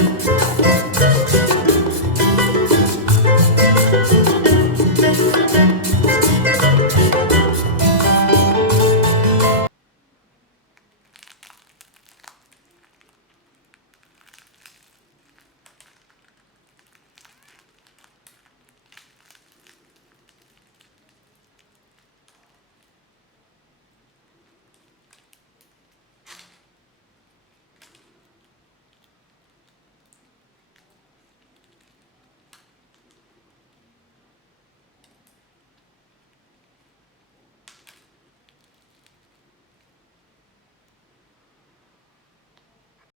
Thank you.